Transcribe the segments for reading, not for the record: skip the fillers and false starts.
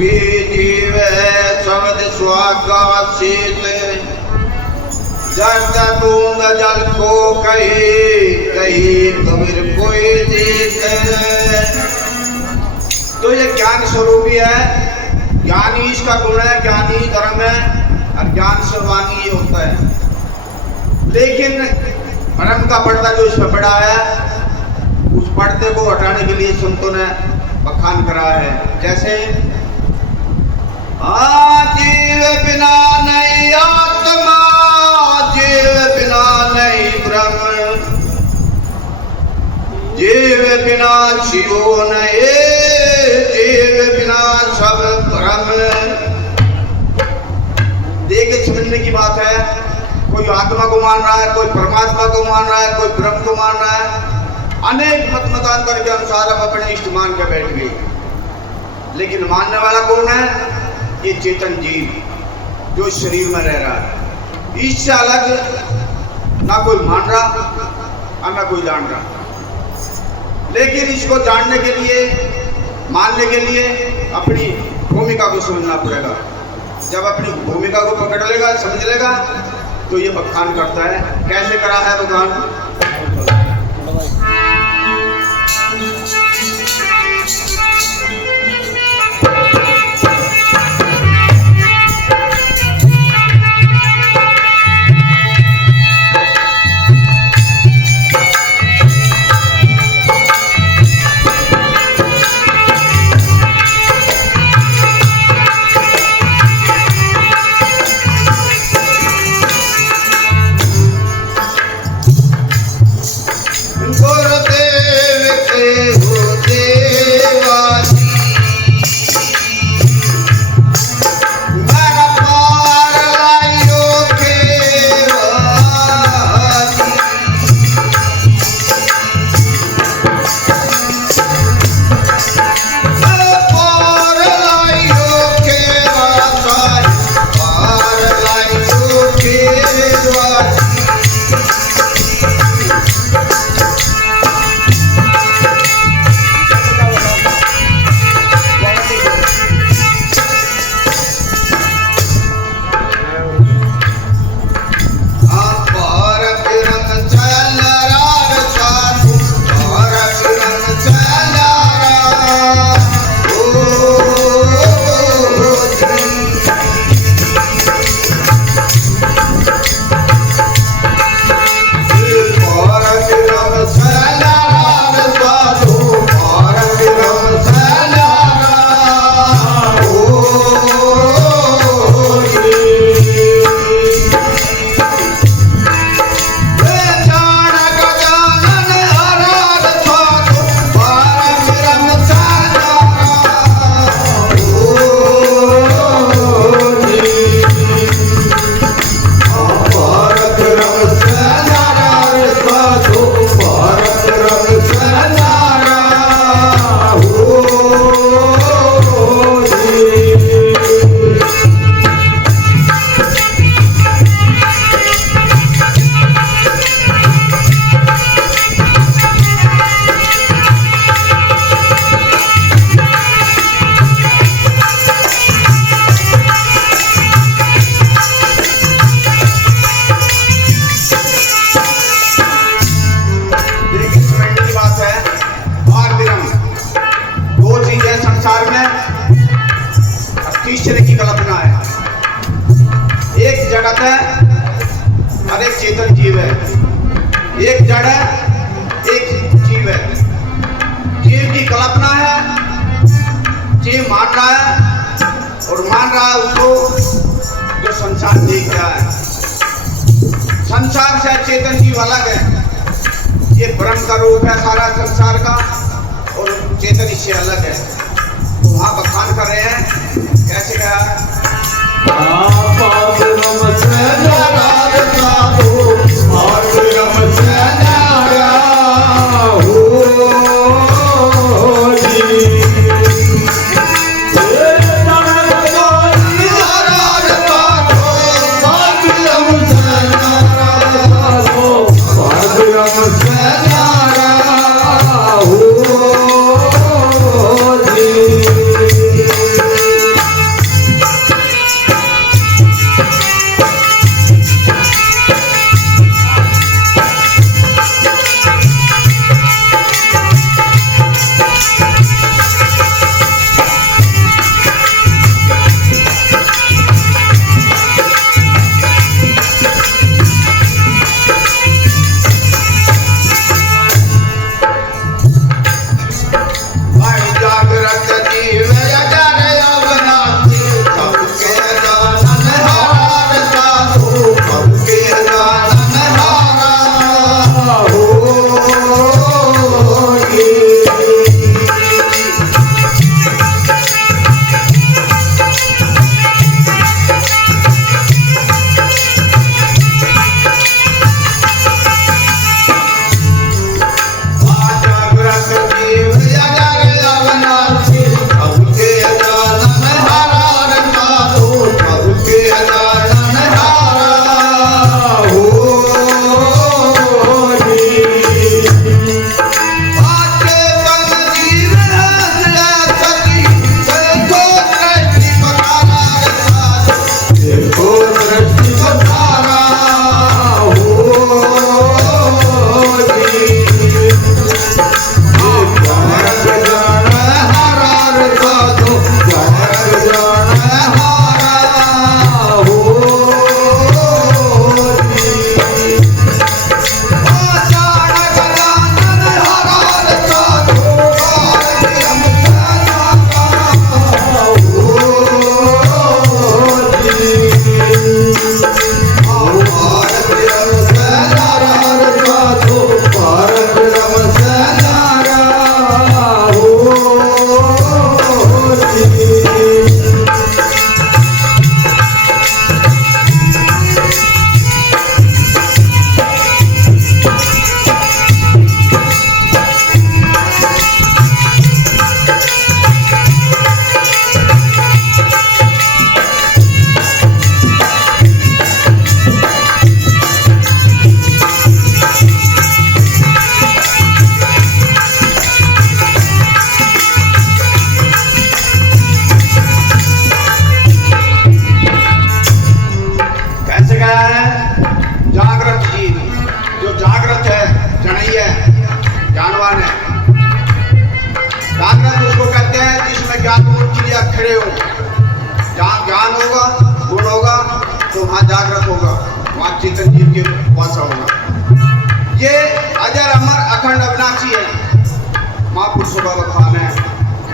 रूपी जीव शब्द सुहागा शीत जल बूंद जल को कही कही कबीर कोई जीत। तो ये ज्ञान स्वरूपी है, ज्ञानी इसका गुण है, ज्ञानी धर्म है और ज्ञान सर्वांगी ये होता है। लेकिन भ्रम का पर्दा जो इस पर पड़ा है उस पर्दे को हटाने के लिए संतों ने बखान करा है। जैसे जीव बिना नहीं आत्मा, जीव बिना नहीं ब्रह्म, जीव बिना शिव नहीं, जीव बिना सब ब्रह्म। देख समझने की बात है, कोई आत्मा को मान रहा है, कोई परमात्मा को मान रहा है, कोई ब्रह्म को मान रहा है। अनेक मत मतांतर के अनुसार अब अपने इष्ट मान के बैठ गई। लेकिन मानने वाला कौन है? ये चेतन जीव जो शरीर में रह रहा है। इससे अलग ना कोई मान रहा और ना कोई जान रहा। लेकिन इसको जानने के लिए, मानने के लिए अपनी भूमिका को समझना पड़ेगा। जब अपनी भूमिका को पकड़ लेगा, समझ लेगा, तो ये बखान करता है। कैसे करा है बखान? ईश्वर की कल्पना है। एक जगत है और एक चेतन जीव है, एक जड़ है, एक जीव है। जीव की कल्पना है, जीव मान रहा है और मान रहा है उसको जो संसार देख रहा है। संसार से चेतन जीव अलग है, ये ब्रह्म का रूप है सारा संसार का, और चेतन इससे अलग है। तो वहां बखान कर रहे हैं, कैसे कहा? मूल के लिए खड़े हो। जहाँ ज्ञान होगा, गुण होगा, तो वहाँ जागृत होगा, वहाँ चेतन जीव के वासा होगा। ये अजर अमर अखंड अविनाशी है। महापुरुषों का बखान है,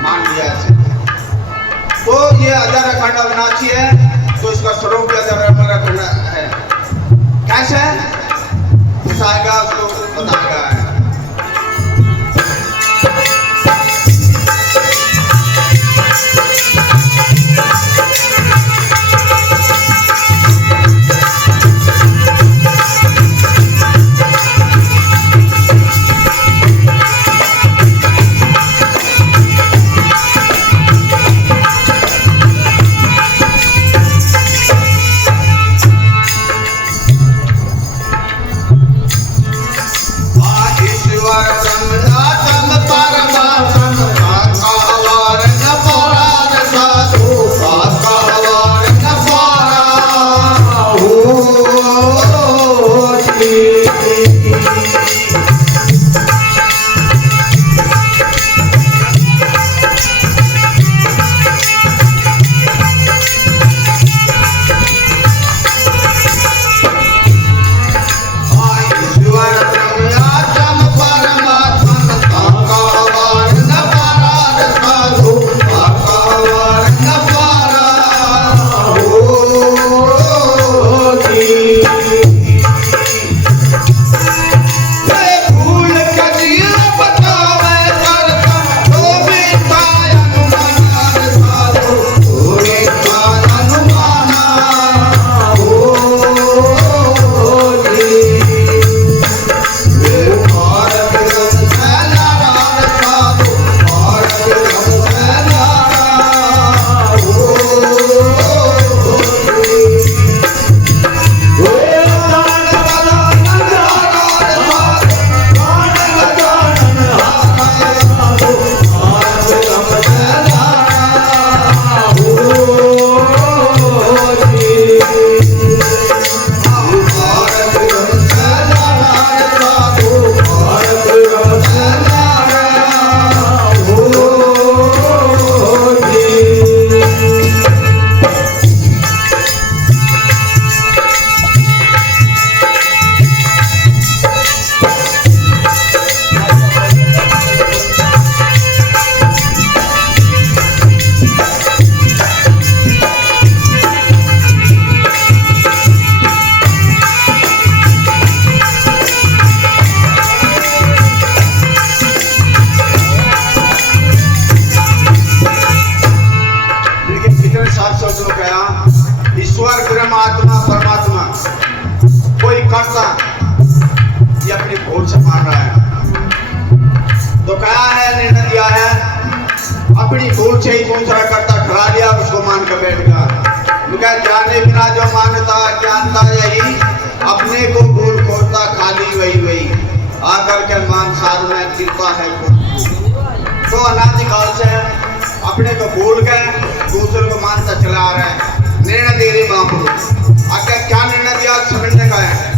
मान लिया ऐसे। तो ये अजर अखंड अविनाशी है, तो इसका स्वरूप भी अजर अमर अखंड है। कैसे घुसाएगा उसको बताएगा है। ईश्वर ब्रह्म आत्मा परमात्मा कोई कर्ता ये अपनी भूल से मान रहा है। तो क्या है, निर्णय दिया है, अपनी भूल से ही दूसरा कर्ता ठहरा लिया, उसको मान कर बैठ गया। जाने बिना जो मानता जानता यही, अपने को भूल खोजता खाली वही वही, आकर के मानसार में गिरता है। तो अनादिकाल से अपने को भूल गए, दूसरे को मानता चला आ रहा है। निर्णय दे रही महापुरुष आगे क्या निर्णय दिया समझने का है।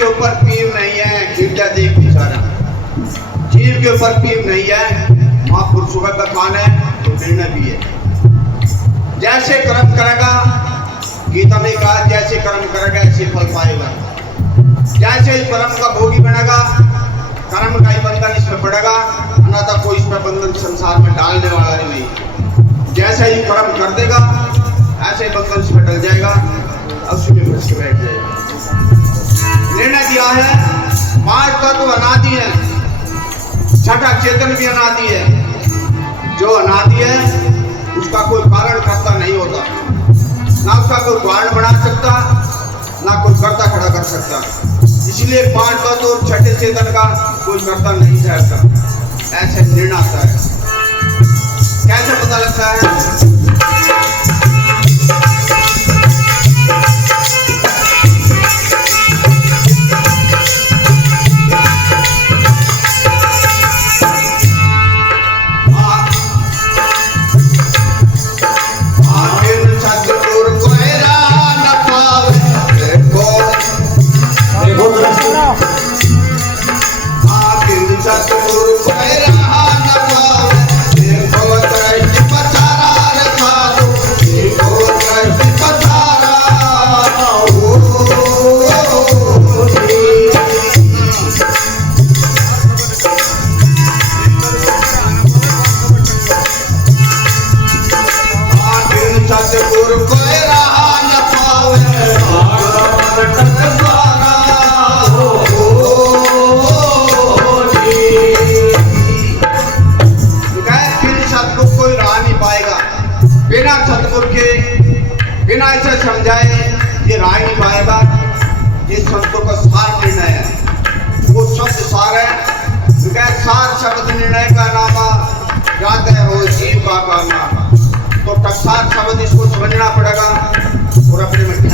के ऊपर पीर नहीं है, गिरजा देख बेचारा। जीव के ऊपर पीर नहीं है, महापुरुषों का बखान है तो निर्णय भी है। जैसे कर्म करेगा, गीता में कहा जैसे कर्म करेगा ऐसे फल पाएगा। जैसे ही कर्म का भोगी बनेगा, कर्म का ही बंधन इसमें पड़ेगा, अन्यथा कोई इसमें बंधन संसार में डालने वाला नहीं। जैसे ही कर्म कर देगा ऐसे ही बंधन से डल जाएगा, उसमें घुस के बैठ जाएगा। निर्णय दिया है 5 तत्व अनादि है, छठा चेतन भी अनादि है। जो अनादि है उसका कोई कारण करता नहीं होता, ना उसका कोई कारण बना सकता, ना कोई कर्ता खड़ा कर सकता। इसलिए 5 तत्व और छठे चेतन का कोई कर्ता नहीं ठहरता। ऐसे निर्णय आता है। कैसे पता लगता है? बिना ऐसा समझाए ये राह नहीं पाएगा। ये संतों का सार निर्णय है, वो शब्द सार है। सार शब्द निर्णय का नामा जाते है वो जीव का नामा। तो टकसार शब्द इसको समझना पड़ेगा और अपने में